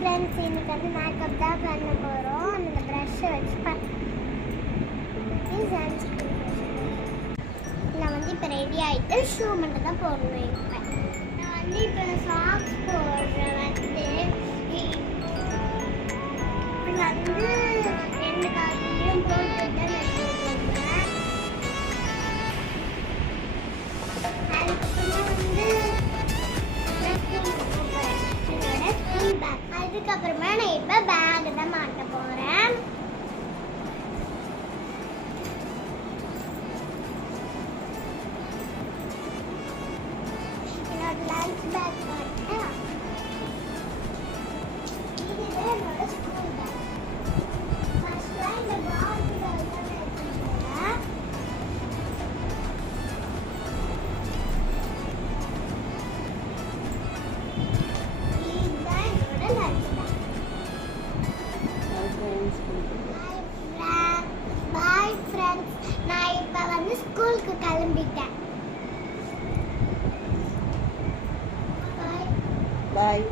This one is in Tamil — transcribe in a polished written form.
ஃப்ரெண்ட்ஸ், இன்னைக்கு வந்து மேக்கப் தான் பண்ண போகிறோம். அந்த ப்ரஷ்ஷை வச்சு நான் வந்து இப்போ ரெடி ஆகிட்டு ஷூ மட்டும் தான் போடணும். இப்போ நான் வந்து இப்போ சாக்ஸ் போடுறேன். வந்து ரெண்டு காலையும் போட்டு தான் வச்சுருக்கேன். அதுக்கப்புறமா வந்து ஸ்கூல் பேக். அதுக்கப்புறமா நான் இப்போ பேக் தான் மாட்ட போகிறேன். என்னோட லஞ்ச் பேக் மாட்டேன். இதுதான் என்னோட ஸ்கூல் பேக். ஃபர்ஸ்ட்லாம் இந்த பாக்ஸ் தான் வச்சுருக்கேன். இதுதான் என்னோட லஞ்ச் பேக். பாய் ஃப்ரெண்ட்ஸ், நான் இப்போ வந்து ஸ்கூலுக்கு கிளம்பிட்டேன். பாய்.